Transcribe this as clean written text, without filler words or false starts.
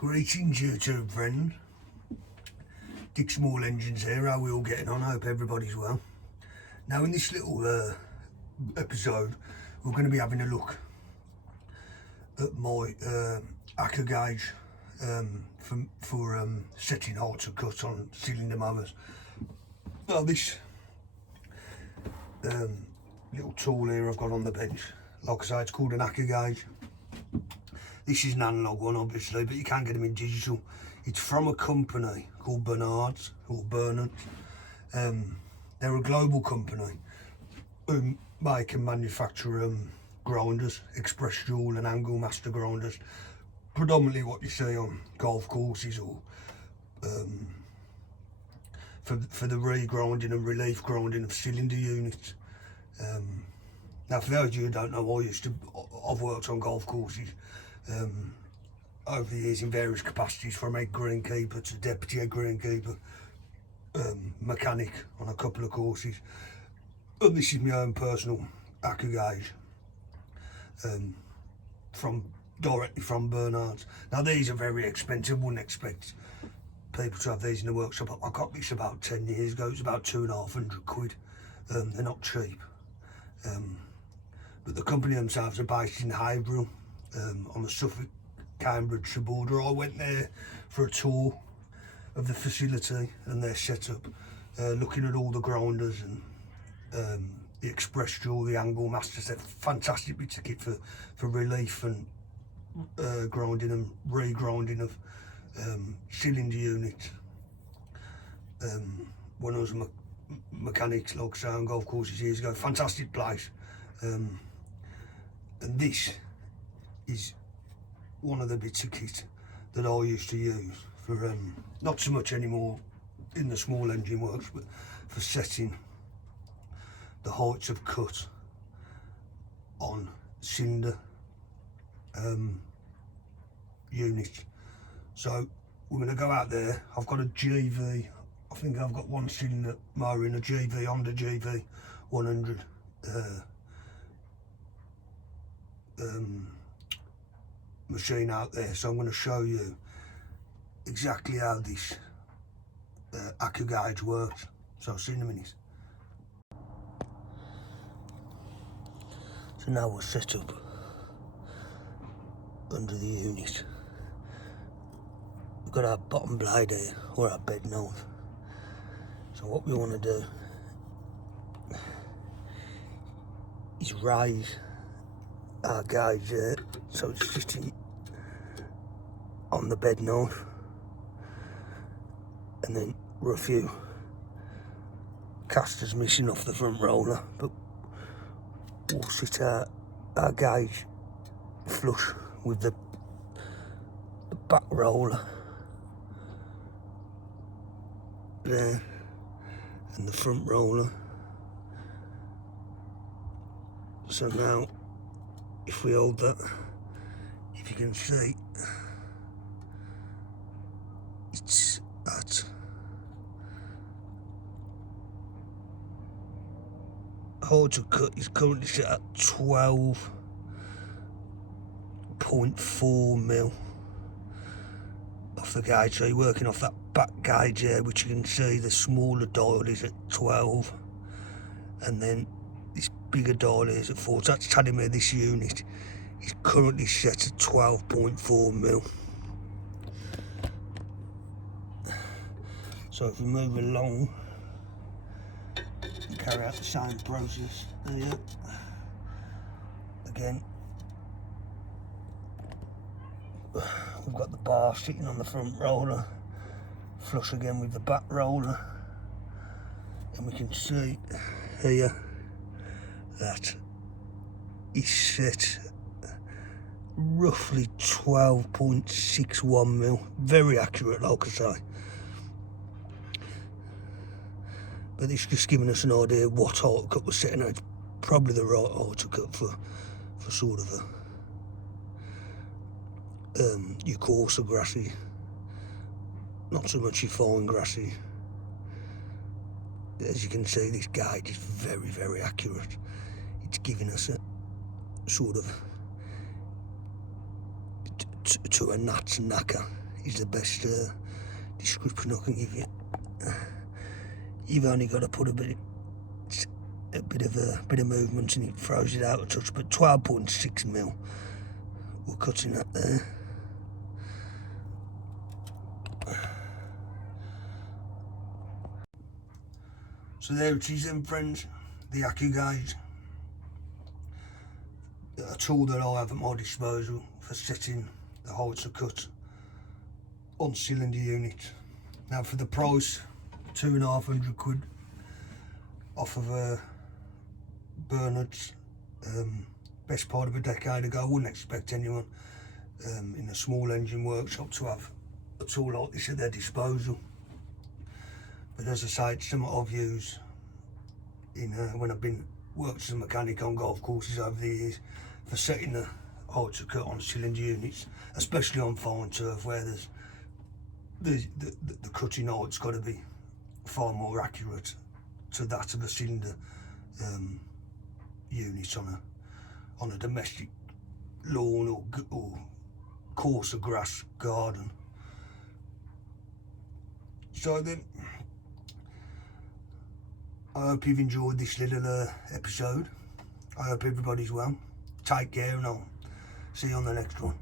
Greetings YouTube friends, Dick Small Engines here. How are we all getting on? I hope everybody's well. Now in this little episode we're going to be having a look at my Accu Gauge for setting heights of cut on cylinder mowers. Now this little tool here I've got on the bench, like I say, it's called an Accu Gauge. This is an analog one obviously, but you can get them in digital. It's from a company called Bernhards or Bernhards. They're a global company who make and manufacture grinders, express jewel and angle master grinders. Predominantly what you see on golf courses or for the re-grinding and relief grinding of cylinder units. Now for those of you who don't know, I've worked on golf courses over the years in various capacities, from head greenkeeper to deputy head greenkeeper, mechanic on a couple of courses. And this is my own personal Accu Gauge directly from Bernhards. Now these are very expensive, wouldn't expect people to have these in the workshop. I got this about 10 years ago, it's about £250. They're not cheap. But the company themselves are based in Haverhill, on the Suffolk-Cambridgeshire border. I went there for a tour of the facility and their setup, looking at all the grinders and the express jewel, the angle masters. They're fantastic bits of kit for relief and grinding and re-grinding of cylinder units. When I was a mechanic, like I say, on golf courses years ago, fantastic place. And this is one of the bits of kit that I used to use for, not so much anymore in the small engine works, but for setting the heights of cut on cylinder units. So we're going to go out there. I've got a GV, I think I've got one cylinder mower in a GV, Honda GV 100 machine out there. So I'm going to show you exactly how this Accu Gauge works. So I'll see you in a minute. So now we're set up under the unit. We've got our bottom blade here, or our bed knife. So what we want to do is raise our gauge there so it's sitting on the bed knife, and then we're a few casters missing off the front roller, but we'll sit our gauge flush with the back roller there and the front roller. So now if we hold that, if you can see, it's at height of cut is currently set at 12.4 mil off the gauge. So you're working off that back gauge there, which you can see the smaller dial is at 12, and then this bigger dial is at 4. So that's telling me this unit is currently set at 12.4 mil. So if we move along and carry out the same process here, again we've got the bar sitting on the front roller, flush again with the back roller, and we can see here that is set roughly 12.61 mil. Very accurate, like I say. But it's just giving us an idea of what height cut we're setting at. It's probably the right height to cut for sort of your coarser grassy, not so much your fine grassy. As you can see, this gauge is very, very accurate. It's giving us a sort of to a gnat's knacker is the best description I can give you. You've only got to put a bit of movement and it throws it out a touch, but 12.6mm we're cutting that there. So there it is then, friends, the Accu Gauge, a tool that I have at my disposal for setting the heights of cut on cylinder units. Now for the price, £250 off of Bernhards, best part of a decade ago. I wouldn't expect anyone in a small engine workshop to have a tool like this at their disposal. But as I say, it's something I've used in when I've been worked as a mechanic on golf courses over the years for setting the heights of cut on cylinder units, especially on fine turf where there's the cutting height's got to be far more accurate to that of a cylinder unit on a domestic lawn or coarser grass garden. So then, I hope you've enjoyed this little episode. I hope everybody's well. Take care and I'll see you on the next one.